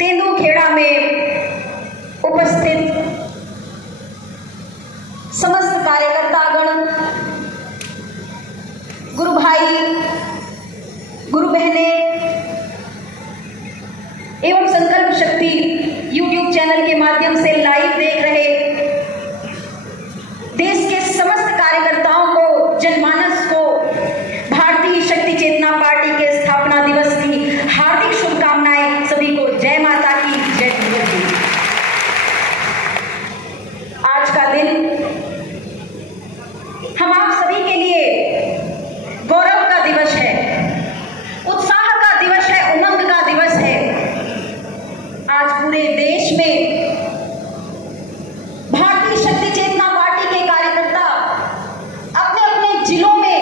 तेंदुखेड़ा में उपस्थित समस्त कार्यकर्तागण, गुरु भाई, गुरु बहनें एवं संकल्प शक्ति यूट्यूब चैनल के माध्यम से लाइव देख रहे देश के समस्त कार्यकर्ताओं को, जनमानस को भारतीय शक्ति चेतना पार्टी के स्थापना दिवस की हार्दिक शुभकामनाएं। सभी को जय माता की, जय भगवत की। आज का दिन हम आप सभी के लिए गौरव का दिवस है, उत्साह का दिवस है, उमंग का दिवस है। आज पूरे देश में भारतीय शक्ति चेतना पार्टी के कार्यकर्ता अपने अपने जिलों में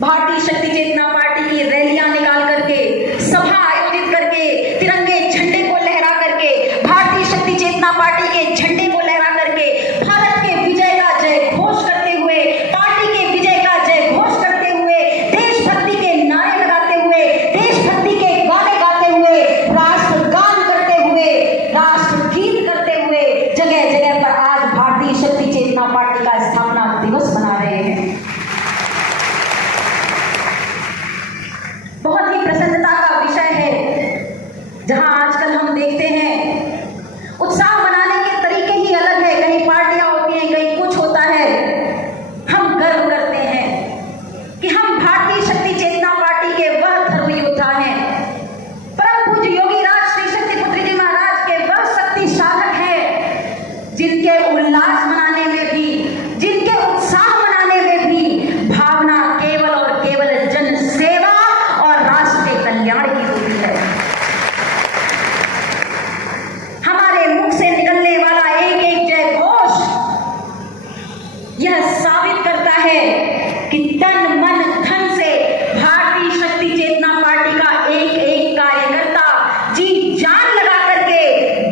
भारतीय शक्ति चेतना पार्टी की रैलियां निकाल करके, सभा आयोजित करके, तिरंगे झंडे को लहरा करके, भारतीय शक्ति चेतना पार्टी के झंडे को लहरा करके भारत के विजय का जय घोष करते हुए, पार्टी के विजय का जय घोष करते हुए, देशभक्ति के नारे लगाते हुए, देशभक्ति के गाने गाते हुए, राष्ट्रगान करते हुए, राष्ट्रगीत करते हुए जगह जगह पर आज भारतीय शक्ति चेतना पार्टी का स्थापना दिवस मना रहे हैं। बहुत ही प्रसन्नता का विषय है, जहां आजकल हम देखते हैं उत्साह मनाने के तरीके ही अलग है। कहीं पार्टियां होती हैं, कहीं कुछ होता है। हम गर्व करते हैं कि हम भारतीय शक्ति चेतना पार्टी के वह धर्म योद्धा हैं, परम पूज्य योगी राज श्री शक्ति पुत्री जी महाराज के वह शक्ति साधक हैं, जिनके उल्लास मनाने में भी, जिनके उत्साह मनाने में भी भावना केवल और केवल जन सेवा और राष्ट्र के कल्याण की होती है। हमारे मुख से निकलने वाला एक एक जय घोष यह साबित करता है कि तन मन धन से भारतीय शक्ति चेतना पार्टी का एक एक कार्यकर्ता जी जान लगा करके,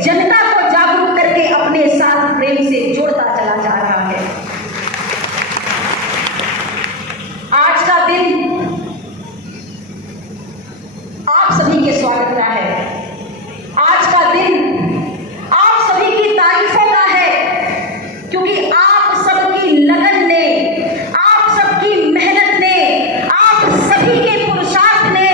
जनता को जागरूक करके अपने साथ प्रेम से जोड़ता चला जा रहा है। आज का दिन आप सभी के स्वागत का है। आज का दिन आप सभी की तारीफों का है, क्योंकि आप सबकी लगन ने, आप सबकी मेहनत ने, आप सभी के पुरुषार्थ ने,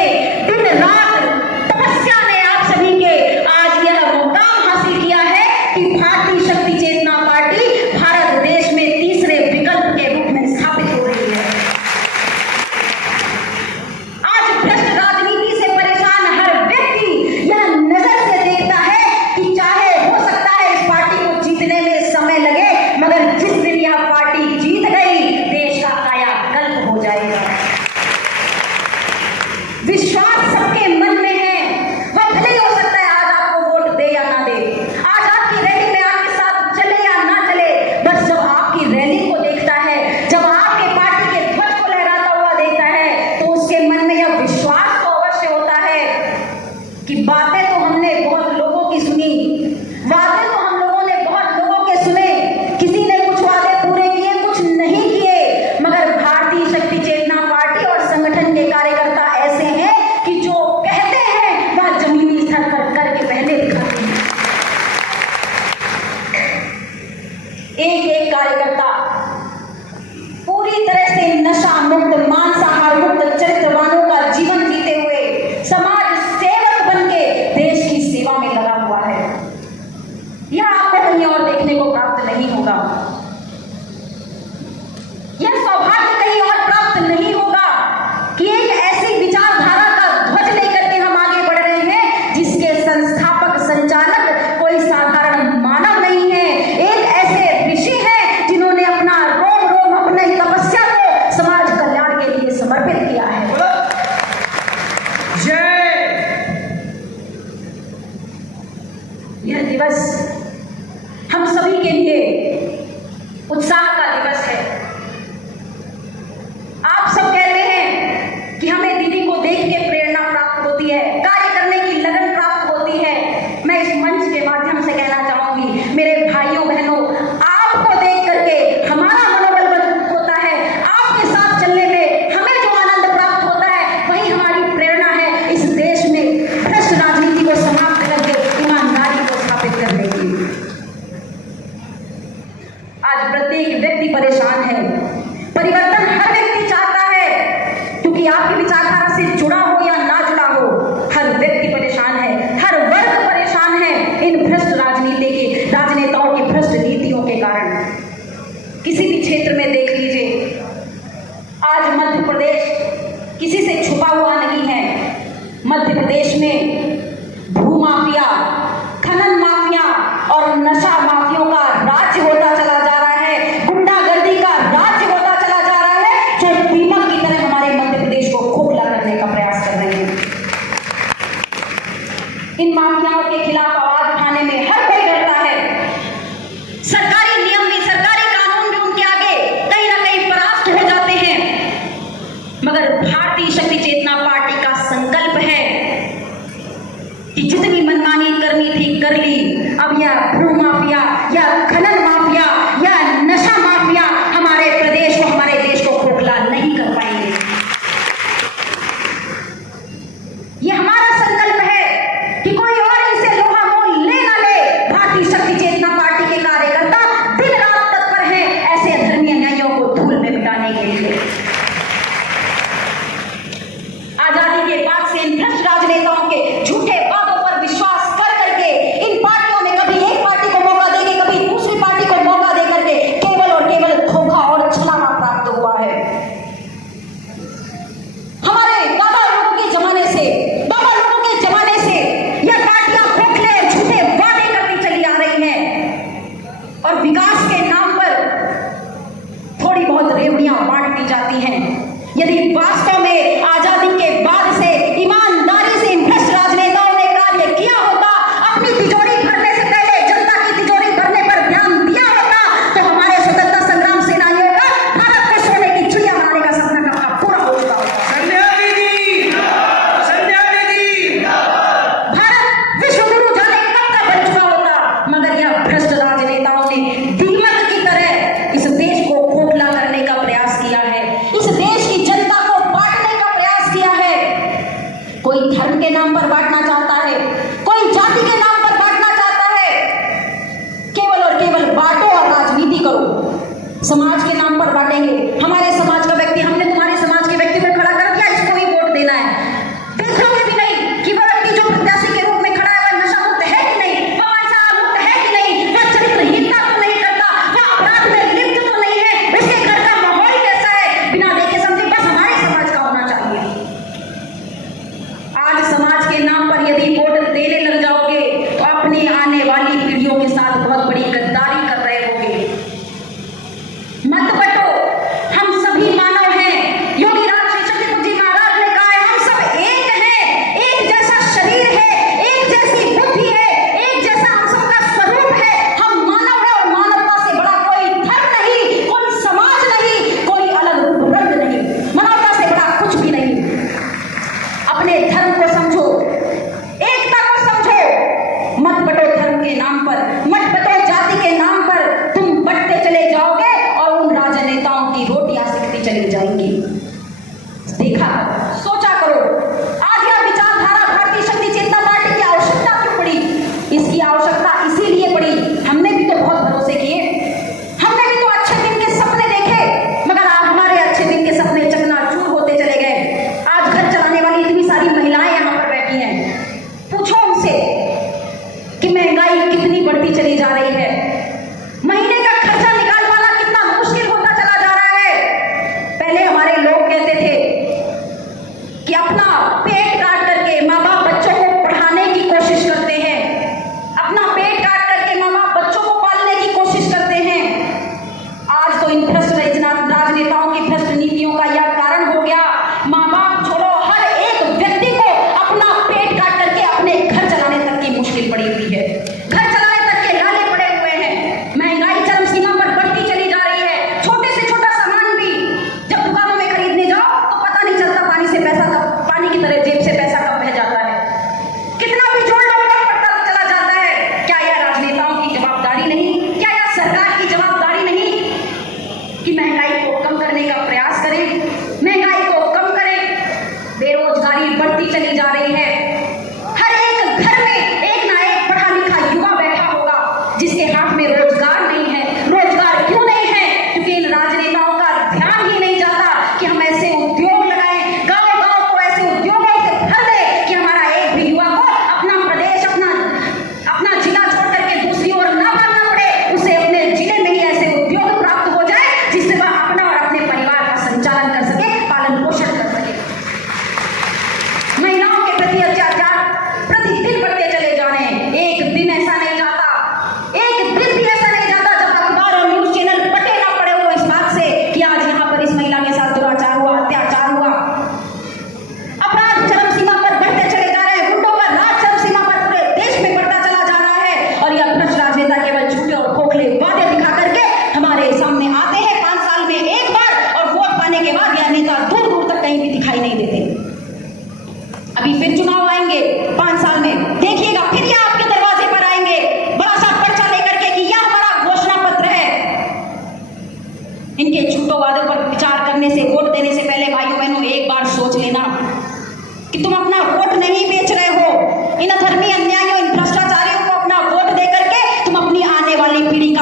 दिन रात तपस्या ने आप सभी के आज यह मुकाम हासिल किया है कि भारतीय शक्ति चेतना पार्टी भारत देश में तीसरे विकल्प के रूप में स्थापित हो रही है। आज भ्रष्ट राजनीति से परेशान हर व्यक्ति यह नजर से देखता है कि चाहे हो सकता है इस पार्टी को जीतने में समय लगे, मगर जिस दिन यह पार्टी जीत गई, देश का कायाकल्प हो जाएगा। विश्वास सबके मन में है, वह भले ही हो सकता है आज आपको वोट दे या ना दे, आज आपकी रैली में आपके साथ चले या ना चले, बस जब आपकी रैली को देखता है, जब आपके पार्टी के ध्वज को लहराता हुआ देखता है, तो उसके मन में यह विश्वास तो अवश्य होता है कि बातें तो हमने बहुत लोगों की सुनी, वादे तो हम लोगों ने बहुत लोगों के सुने, किसी ने कुछ वादे पूरे किए, कुछ नहीं किए, मगर भारतीय शक्ति चेतना पार्टी और संगठन के कार्यकर्ता ऐसे हैं कि जो कहते हैं वह जमीनी स्तर पर करके पहले दिखाते हैं। एक एक कार्यकर्ता पूरी तरह से नशा मुक्त, मांसाहार मुक्त, चरित्रवानों का जीवन जीते हुए समाज सेवक बन के देश की सेवा में लगा हुआ है। यह आपको कहीं और देखने को प्राप्त नहीं होगा, यह सौभाग्य कहीं और प्राप्त नहीं होगा कि एक ऐसी विचारधारा का ध्वज लेकर के हम आगे बढ़ रहे हैं जिसके संस्थापक, संचालक कोई साधारण मानव नहीं है, एक ऐसे ऋषि हैं जिन्होंने अपना रोम रोम, अपनी तपस्या को समाज कल्याण के लिए समर्पित किया है। यह दिवस हम सभी के लिए उत्साह का दिवस है। आप सब कहते हैं कि हमें दीदी को देख के प्रेरणा प्राप्त होती है, कार्य करने की लगन प्राप्त होती है। मैं इस मंच के माध्यम से कहना चाहूंगी, मेरे भाइयों बहनों, आपको देख करके हमारा मनोबल मजबूत होता है, आपके साथ चलने में हमें जो आनंद प्राप्त होता है वही हमारी प्रेरणा है इस देश में भ्रष्ट राजनीति को आज प्रत्येक व्यक्ति परेशान है। परिवर्तन हर व्यक्ति चाहता है, क्योंकि आपकी विचारधारा से जुड़ा हो या ना जुड़ा हो, हर व्यक्ति परेशान है, हर वर्ग परेशान है इन भ्रष्ट राजनेताओं की भ्रष्ट नीतियों के कारण। किसी भी क्षेत्र में देख लीजिए, आज मध्य प्रदेश किसी से छुपा हुआ नहीं है। मध्य प्रदेश में भूमाफिया, खनन माफिया और नशा माफियों का राज्य होता चला जा रहा है, गुंडागर्दी का राज्य होता चला जा रहा है, जो दीमक की तरह हमारे मध्य प्रदेश को खोखला करने का प्रयास कर रहे हैं। इन माफियाओं के खिलाफ आवाज उठाने में हर कोई डरता है। सरकारी नियम भी, सरकारी कानून भी उनके आगे कहीं ना कहीं परास्त हो जाते हैं। मगर भारतीय शक्ति चेतना पार्टी का संकल्प है कि जितनी मनमानी करनी थी कर ली, अब यह भू माफिया या खनन माफिया या नशा माफिया हमारे प्रदेश को, हमारे देश को खोखला नहीं कर पाएंगे। यह हमारा संकल्प है कि कोई और इसे लोहा मोल ले ना ले। भारतीय शक्ति चेतना पार्टी के कार्यकर्ता दिन रात तत्पर हैं ऐसे अधर्मी अन्यायों को धूल में मिटाने के लिए। आजादी के बाद से इन भ्रष्ट राजनेताओं के झूठे वादों पर विश्वास कर करके इन पार्टियों में कभी एक पार्टी को मौका देके कभी दूसरी पार्टी को मौका दे करके केवल और केवल धोखा और छलावा प्राप्त हुआ है। हमारे दादा लोगों के जमाने से, बाबा लोगों के जमाने से यह पार्टियां खोखले और झूठे वादे करती चली आ रही हैं और विकास के नाम पर थोड़ी बहुत रेवड़ियां बांट दी जाती हैं। यदि वास्तव में आजादी के बाद से ईमानदारी से इन भ्रष्ट राजनेताओं ने कार्य किया होता, अपनी तिजोरी भरने से पहले जनता की तिजोरी भरने पर ध्यान दिया होता, तो हमारे स्वतंत्रता संग्राम सेनानियों का भारत को सोने की चिड़िया बनाने का सपना कब पूरा हो चुका होता। भारत विश्व गुरु जाने कब का बन चुका होता। मगर यह भ्रष्ट राजनेताओं ने दीमक की तरह इस देश को खोखला करने का प्रयास किया है, इस देश की जनता को बांटने का प्रयास किया है। कोई धर्म के नाम पर बांटना चाहता है, कोई जाति के नाम पर बांटना चाहता है। केवल और केवल बांटो और राजनीति करो। समाज के नाम पर बांटेंगे, हमारे समाज का व्यक्ति, हमने तुम्हारे समाज के व्यक्ति को खड़ा कर दिया, इसको ही वोट देना है। देखोगे भी नहीं कि वह व्यक्ति जो प्रत्याशी के रूप में खड़ा है वह नशा मुक्त है कि नहीं, वह मांसाहार मुक्त है कि नहीं, वह चरित्रहीनता तो नहीं करता, वह अपराध में लिप्त तो नहीं है, उसके घर का माहौल कैसा है, बिना देखे समझे बस हमारे समाज का होना चाहिए। आज समाज के नाम पर यदि वोट देने लग जाओगे तो अपनी आने वाली पीढ़ियों के साथ बहुत बड़ी गद्दारी कर रहे होगे। मत बटो, हम सभी मानव हैं,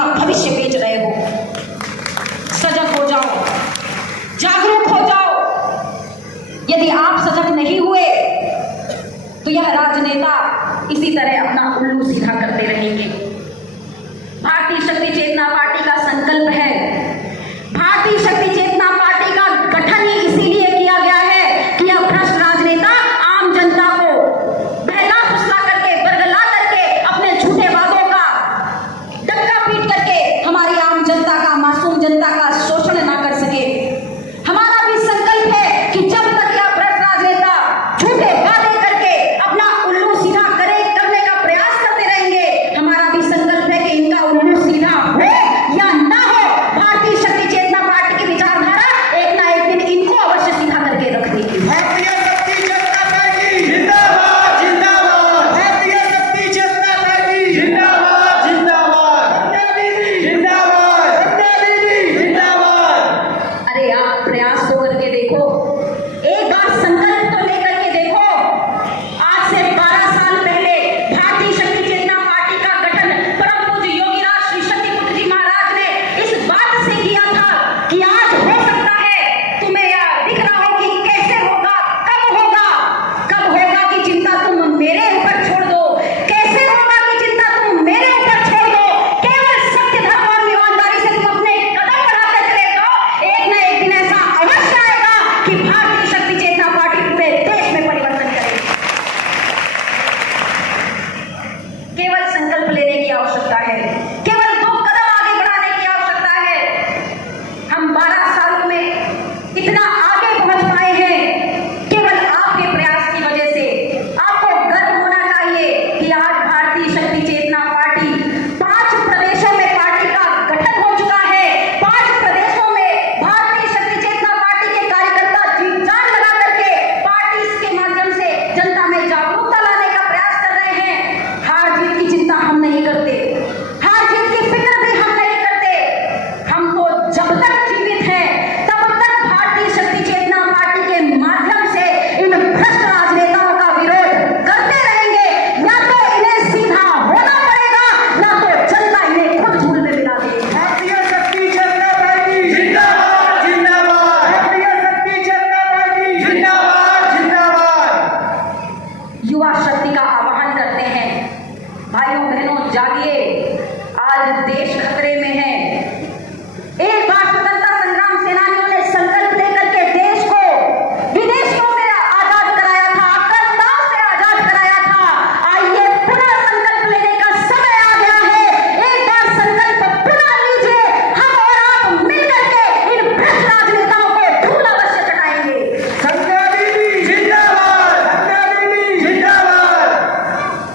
अपना भविष्य बेच रहे हो। सजग हो जाओ, जागरूक हो जाओ। यदि आप सजग नहीं हुए तो यह राजनेता इसी तरह अपना उल्लू सीधा करते रहेंगे। भारतीय शक्ति चेतना पार्टी का संकल्प है, भारतीय शक्ति चेतना पार्टी का गठन ही इसीलिए किया गया है कि यह भ्रष्ट राजनेता आम जनता को बहला फुसला करके, बरगला करके, अपने झूठे वादों का डंका पीट करके हमारी आम जनता का, मासूम जनता का शोषण ना कर सके। हमारा भी संकल्प है कि जब तक यह भ्रष्ट राजनेता झूठे वादे करके अपना उल्लू सीधा करने का प्रयास करते रहेंगे, हमारा भी संकल्प है कि इनका उल्लू सीधा हो या ना हो, भारतीय शक्ति चेतना पार्टी की विचारधारा एक ना एक दिन इनको अवश्य सीधा करके रख देगी। भारतीय शक्ति चेतना पार्टी जिंदाबाद जिंदाबाद। भारतीय शक्ति चेतना पार्टी जिंदाबाद जिंदाबाद। रम्या दीदी जिंदाबाद। रम्या दीदी जिंदाबाद। अरे आप प्रयास तो करके देखो, एक बार संकल्प तो लेकर के देखो। आज से 12 साल पहले भारतीय शक्ति चेतना पार्टी का गठन परम पूज्य योगीराज श्री शक्तिपुत्र जी महाराज ने इस बात से किया था कि आज हो सकता है तुम्हें यह दिख रहा हो कि कैसे होगा, कब होगा कि चिंता तुम मेरे ऊपर छोड़ दो, कैसे होगा कि चिंता तुम मेरे ऊपर छोड़ दो, केवल सत्य धर्म और ईमानदारी से तुम अपने कदम बढ़ाते चले जाओ। एक न एक दिन ऐसा अवश्य आएगा कि भारतीय शक्ति चेतना पार्टी पूरे देश में परिवर्तन करेगी। केवल संकल्प लेने की आवश्यकता है, केवल 2 कदम आगे बढ़ाने की आवश्यकता है। हम 12 सालों में इतना आगे पहुंच पाए हैं केवल आपके प्रयास की वजह से। आपको गर्व होना चाहिए कि आज भारतीय शक्ति चेतना पार्टी 5 प्रदेशों में पार्टी का गठन हो चुका है। 5 प्रदेशों में भारतीय शक्ति चेतना पार्टी के कार्यकर्ता जी जान लगा करके पार्टी के माध्यम से जनता में जागरूकता लाने का प्रयास कर रहे हैं। हार जीत की चिंता हम नहीं करते, हार जीत की फिक्र भी हम नहीं करते। हम तो जब तक जीवित हैं तब तक भारतीय शक्ति चेतना पार्टी के माध्यम से इन भ्रष्ट राजनेताओं का विरोध करते रहेंगे। या तो इन्हें सीधा होना पड़ेगा, या तो जनता इन्हें खुद धूल में मिला देगी। भारतीय शक्ति चेतना पार्टी जिंदाबाद जिंदाबाद। भारतीय शक्ति चेतना पार्टी जिंदाबाद जिंदाबाद। युवा शक्ति का आह्वान करते हैं, भाइयों बहनों जागिए, आज देश खतरे में है। एक बार स्वतंत्र